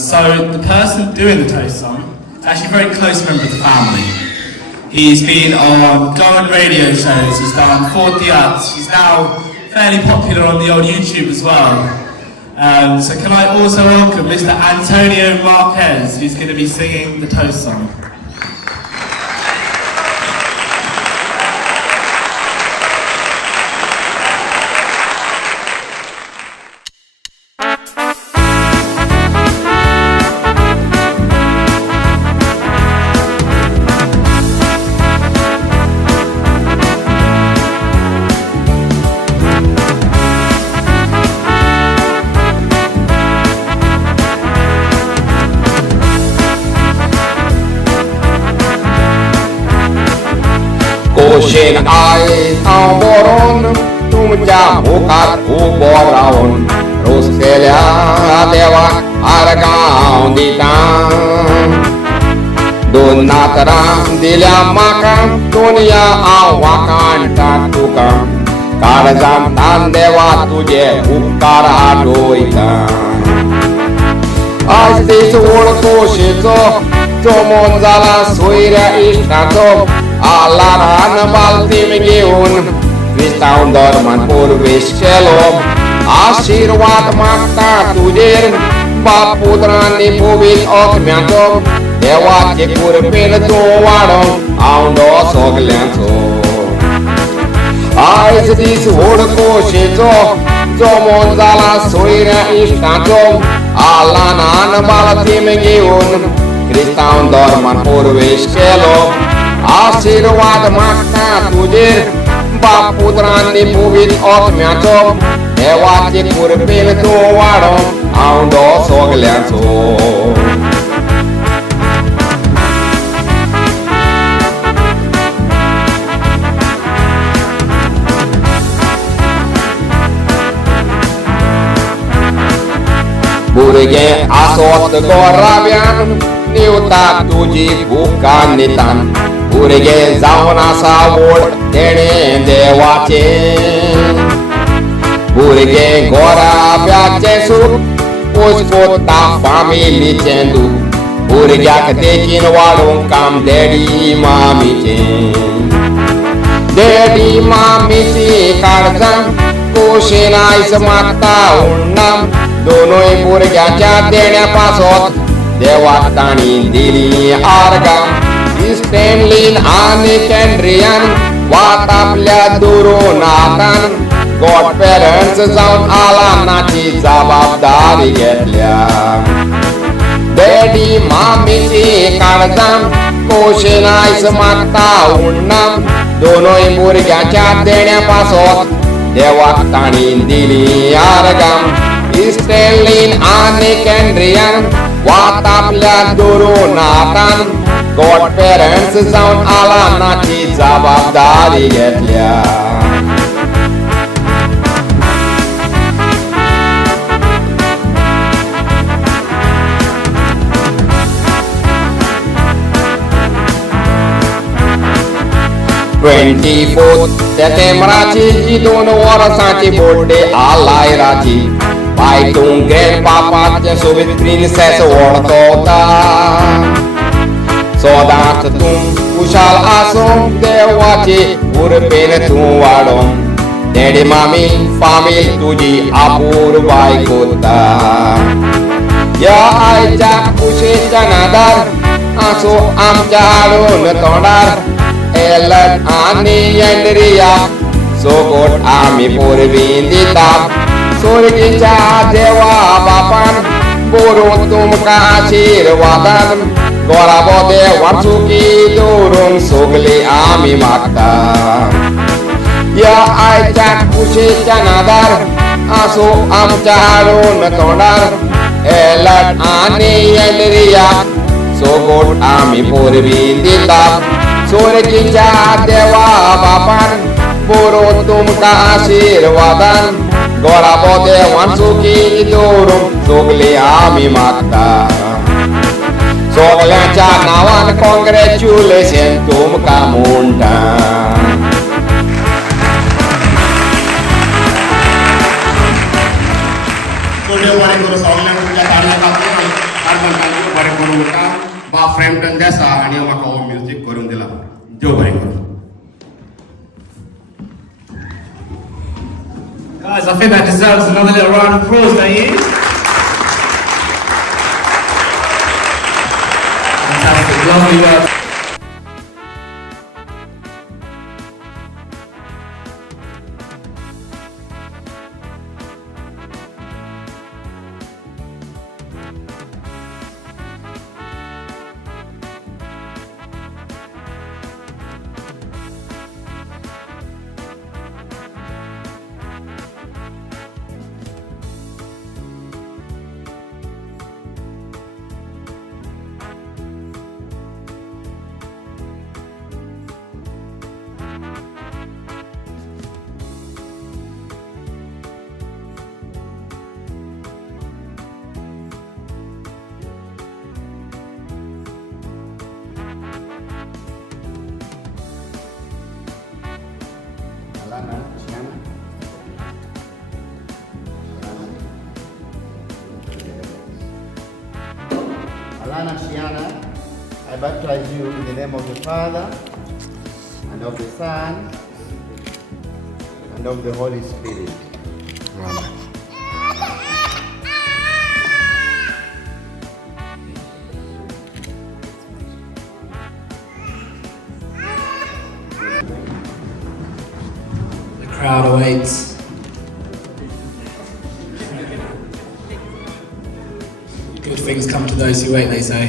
So the person doing the toast song is actually a very close member of the family. He's been on government radio shows, he's done 40 ads, he's now fairly popular on the old YouTube as well. So can I also welcome Mr. Anthony Marques, who's going to be singing the toast song. कोशेन आए boron तुमच्या मुखात उभो रावून रोस केल्या देवाक आरगांव दिता दोन नातरां दिल्या म्हाका दोनया हांव वाकाणटा तुका काळजांत तान देवा तुजे उपकार आठवयता आज दीस व्हड खोशेचो जमोन जाला सोयऱ्या इश्टाचो आलारान बालतीम घेऊन क्रिस्तांव धर्मान प्रवेश केलो आशीर्वाद मागता तुजेर बाप पुत्रांनी पवित्र आत्म्याचो देवाचे कृपेन तूं वाडोव आवडो सगल्यांचो आयज दीस व्हड खोशेचो जमोन जाला सोयऱ्या इश्टाचो आलारान बालतीम घेऊन क्रिस्तांव धर्मान प्रवेश केलो आशीर्वाद मागता तुजेर बाप पुत्रांनी पवित्र आत्म्याचो देवाचे कृपेन तूं वाडोव आवडो सगल्यांचो भुरगें आसोत गोराब्यान निवता तुजी बुकां नितान भुरगें जावन आसा व्हड तेणें देवाचें भुरगें गोराब्याचें सूख पोसता फामिलीचें दूख भुरग्याक देखीन वाडूंक काम डॅडी मामीची काळजां खोशेन आयज मागता उण्णां दोनूय भुरग्याच्या देण्या पासत देवाक ताणी दिली आर्गां स्टॅनलीन आनी कॅन्ड्रियान वात आपल्या दुरून आतान गॉड पेरंट्स जावन आलानाची जबाबदारी घेतल्या डॅडी मामीची काळजां खोशेन आयज मागता उण्णां दोनूय भुरग्याच्या देण्या पासत देवाक ताणी दिली आर्गां स्टॅनलीन आनी कॅन्ड्रियान वात आपल्या दुरून आतान गॉड पेरंट्स जावन आलानाची जबाबदारी घेतल्या सप्टेंबराची 2 वर्सांची बर्थडे आलायराची बायतून ग्रँड पापाचे सोबीत प्रिन्सेस व्हरतोता सदांच तूं खुशाल आसूं देवाचे कृपेन तूं वाडों डॅडी मामी फामील तुजी आपुरबाय कोता ह्या आयच्या खुशेच्या नादार आसूं आमच्या हाडून तोंडार एलट आनी एंड्रिया सोगोट आमी पोरवीं दिता सोर्गीच्या देवा बापान बरोवन तुमकां आशिर्वादान गोराबो देवान सुखी दवरून सगळीं आमी मागता ह्या आयच्या खुशेच्या नादार आसूं आमच्या हाडून तोंडार एलट आनी एंड्रिया सोगोट आमी पोरवीं दिता सोर्गीच्या देवा बापान बरोवन तुमकां आशिर्वादान गोराबो देवान सुखी दवरून सगळीं आमी मागता सगळ्यांच्या नांवान कॉंग्रॅच्युलेशन तुमकां म्हणटा देव बरें करूं सगळ्यांक तुमच्या ताळयो कापून Frampton desa आणि म्हाका म्युझिक करून दिला. देव बरें करूं. Guys, I think that deserves another little round of applause, don't you? Fantastic, lovely work. Alana Shiana, I baptize you in the name of the Father, and of the Son, and of the Holy Spirit. Amen. The crowd awaits. Good things come to those who wait, they say.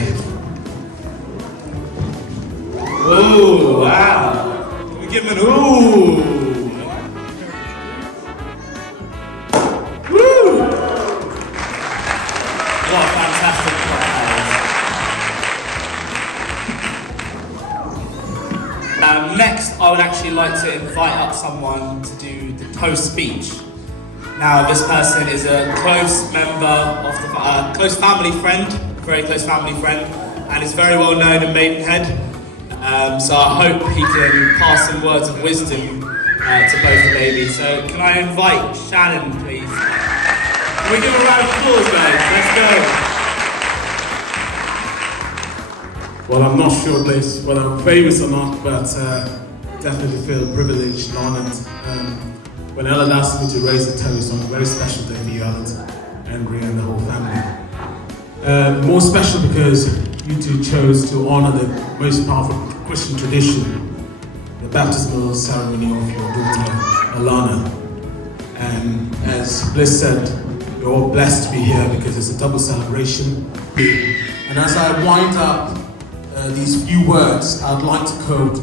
Ooh, wow. We give him an ooh. Woo! What a fantastic play. Next, I would actually like to invite up someone to do the toast speech. Now, this person is a close member of the close family friend, very close family friend, and is very well known in Maidenhead. So I hope he can pass some words of wisdom to both the babies. So can I invite Shannon, please? Can we give a round of applause, guys? Let's go. Well, I'm not sure whether I'm famous or not, but definitely feel privileged and honoured. When Ellen asked me to raise a toast on a very special day for you, Ellen, Andrea, and the whole family. More special because you two chose to honour the most powerful Christian tradition, the baptismal ceremony of your daughter, Alana. And as Bliss said, we're all blessed to be here because it's a double celebration. And as I wind up these few words, I'd like to quote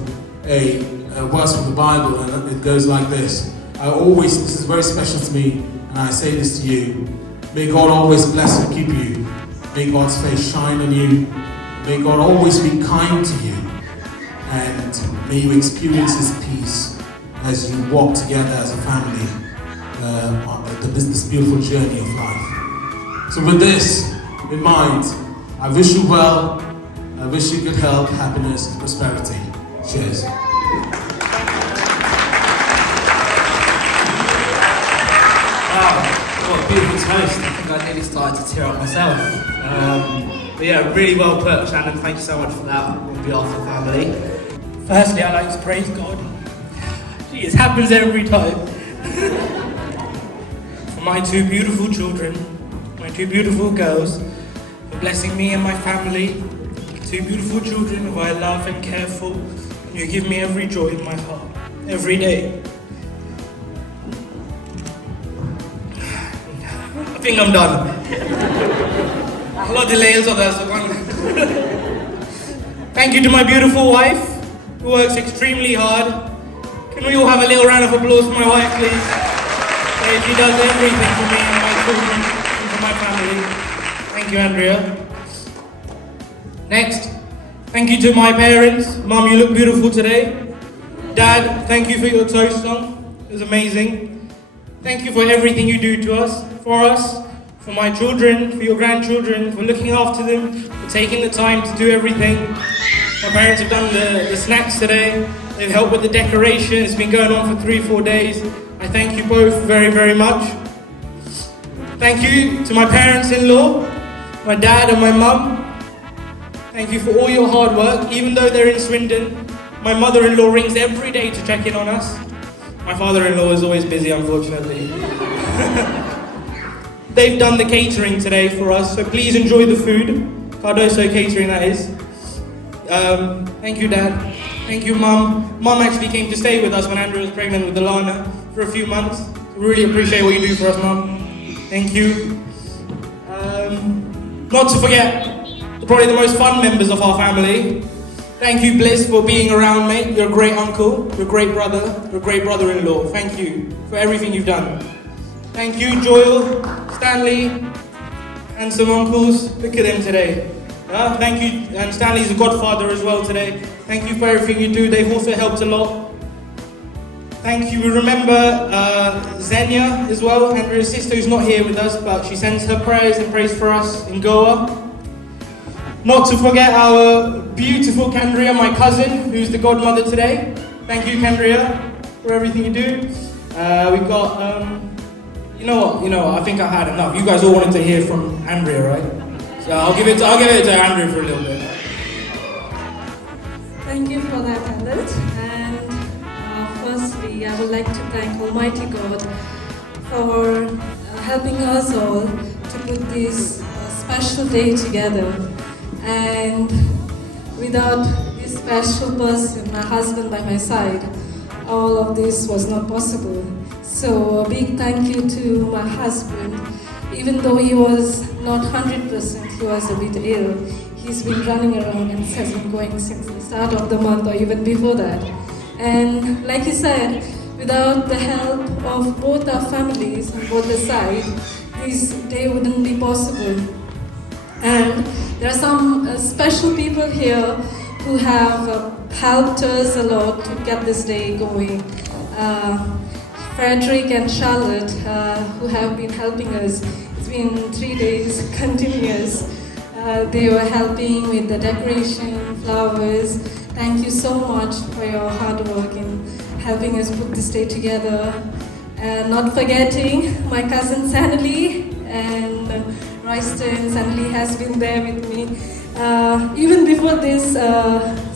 a verse from the Bible, and it goes like this. This is very special to me, and I say this to you. May God always bless and keep you. May God's face shine on you. May God always be kind to you. And may you experience His peace as you walk together as a family this beautiful journey of life. So with this in mind, I wish you well. I wish you good health, happiness, and prosperity. Cheers. What a beautiful toast. I think I nearly started to tear up myself. But yeah, really well put, Shannon. Thank you so much for that on behalf of the family. Firstly, I'd like to praise God. It happens every time. For my two beautiful children, my two beautiful girls, for blessing me and my family, two beautiful children who I love and care for. You give me every joy in my heart, every day. I think I'm done. A lot of delays on that one. Thank you to my beautiful wife, who works extremely hard. Can we all have a little round of applause for my wife, please? She does everything for me and my children and for my family. Thank you, Andrea. Next, thank you to my parents. Mum, you look beautiful today. Dad, thank you for your toast song. It was amazing. Thank you for everything you do to us, for my children, for your grandchildren, for looking after them, for taking the time to do everything. My parents have done the snacks today. They've helped with the decoration. It's been going on for 3-4 days. I thank you both very, very much. Thank you to my parents-in-law, my dad and my mum. Thank you for all your hard work. Even though they're in Swindon, my mother-in-law rings every day to check in on us. My father-in-law is always busy, unfortunately. They've done the catering today for us, so please enjoy the food. Cardoso Catering, that is. Thank you, Dad. Thank you, Mum. Mum actually came to stay with us when Andrew was pregnant with Alana for a few months. Really appreciate what you do for us, Mum. Thank you. Not to forget, probably the most fun members of our family. Thank you, Bliss, for being around, mate. You're a great uncle, you're a great brother, you're a great brother-in-law. Thank you for everything you've done. Thank you, Joel, Stanley, and some uncles. Look at them today. Thank you, and Stanley's a godfather as well today. Thank you for everything you do. They've also helped a lot. Thank you. We remember Xenia as well, Andrew's sister, who's not here with us, but she sends her prayers and prays for us in Goa. Not to forget our beautiful Candria, my cousin, who's the godmother today. Thank you, Candria, for everything you do. We've got, you know what, I think I had enough. You guys all wanted to hear from Andrea, right? So I'll give it to Andrea for a little bit. Thank you for that, Albert. And firstly, I would like to thank Almighty God for helping us all to put this special day together. And without this special person, my husband by my side, all of this was not possible. So a big thank you to my husband. Even though he was not 100%, he was a bit ill. He's been running around and has been going since the start of the month or even before that. And like he said, without the help of both our families on both the sides, this day wouldn't be possible. And there are some special people here who have helped us a lot to get this day going. Frederick and Charlotte, who have been helping us. It's been 3 days continuous. They were helping with the decoration, flowers. Thank you so much for your hard work in helping us put this day together. And not forgetting my cousin Sanali and Royston. Sanali has been there with me even before this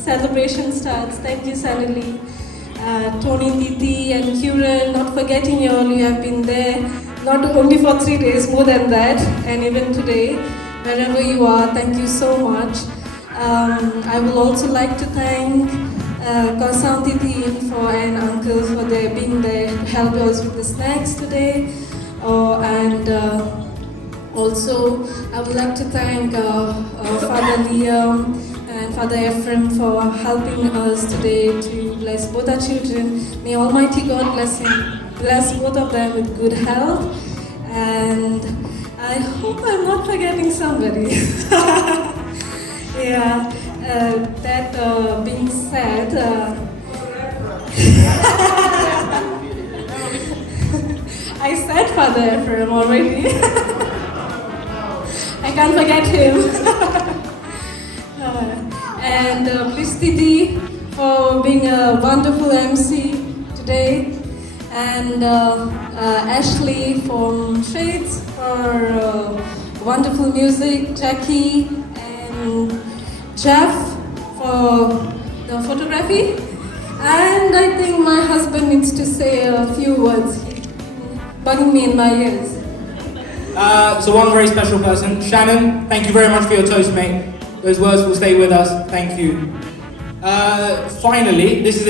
celebration starts. Thank you, Sanali. Tony, Diti and Kieran, not forgetting you all, you have been there not only for 3 days, more than that, and even today, wherever you are, thank you so much. I would also like to thank Kausan Diti and Uncle for their being there to help us with the snacks today. And also, I would like to thank Father Liam and Father Ephraim for helping us today to bless both our children. May Almighty God bless both of them with good health. And I hope I'm not forgetting somebody. Yeah, that being said, I said Father Ephraim already. I can't forget him. And please Didi for being a wonderful MC today, and Ashley from Shades for wonderful music, Jackie and Jeff for the photography, and I think my husband needs to say a few words. He's bugging me in my ears. So one very special person, Shannon, thank you very much for your toast, mate. Those words will stay with us, thank you. Finally, this is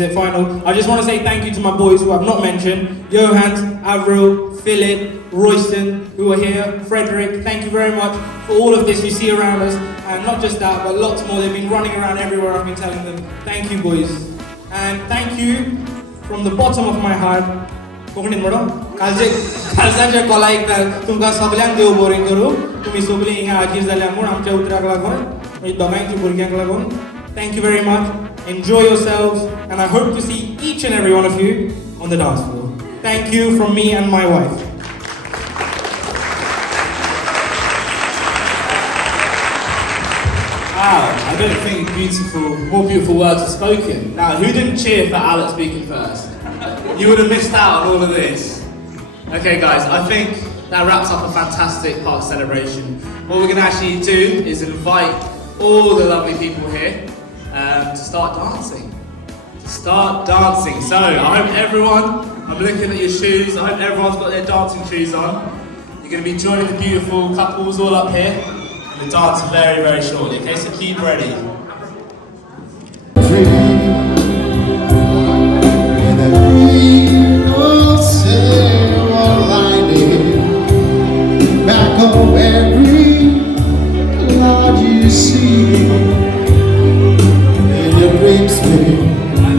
it, final. I just want to say thank you to my boys who I've not mentioned. Johan, Avril, Philip, Royston, who are here, Frederick, thank you very much for all of this you see around us. And not just that, but lots more. They've been running around everywhere, I've been telling them. Thank you, boys. And thank you from the bottom of my heart. कोंकणीन म्हणो कालचे कॉलायक तुमकां सगळ्यांक देव बरें करूं तुमी सगळीं हिंगा हाजीर जाल्या म्हूण आमच्या उतराक लागून मागीर दोगांयच्या भुरग्यांक लागून thank you very much. Enjoy yourselves and I hope to see each and every one of you on the dance floor. Thank you from me and my wife. Wow, I don't think more beautiful words are spoken. Now, who didn't cheer for Alec speaking first? You would have missed out on all of this. Okay guys, I think that wraps up a fantastic park celebration. What we're going to actually do is invite all the lovely people here to start dancing. So I hope everyone, I'm looking at your shoes, I hope everyone's got their dancing shoes on. You're going to be joining the beautiful couples all up here. And the dance very, very shortly, okay? So keep ready.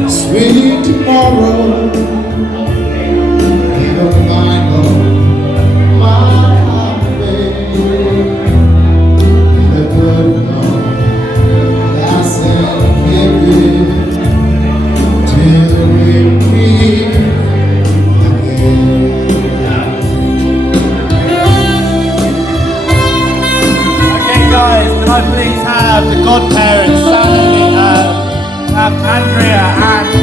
Sweet tomorrow, never mind on my highway. The good Lord, I said, give it till we meet again. Okay guys, can I please have the godparents, have Andrea and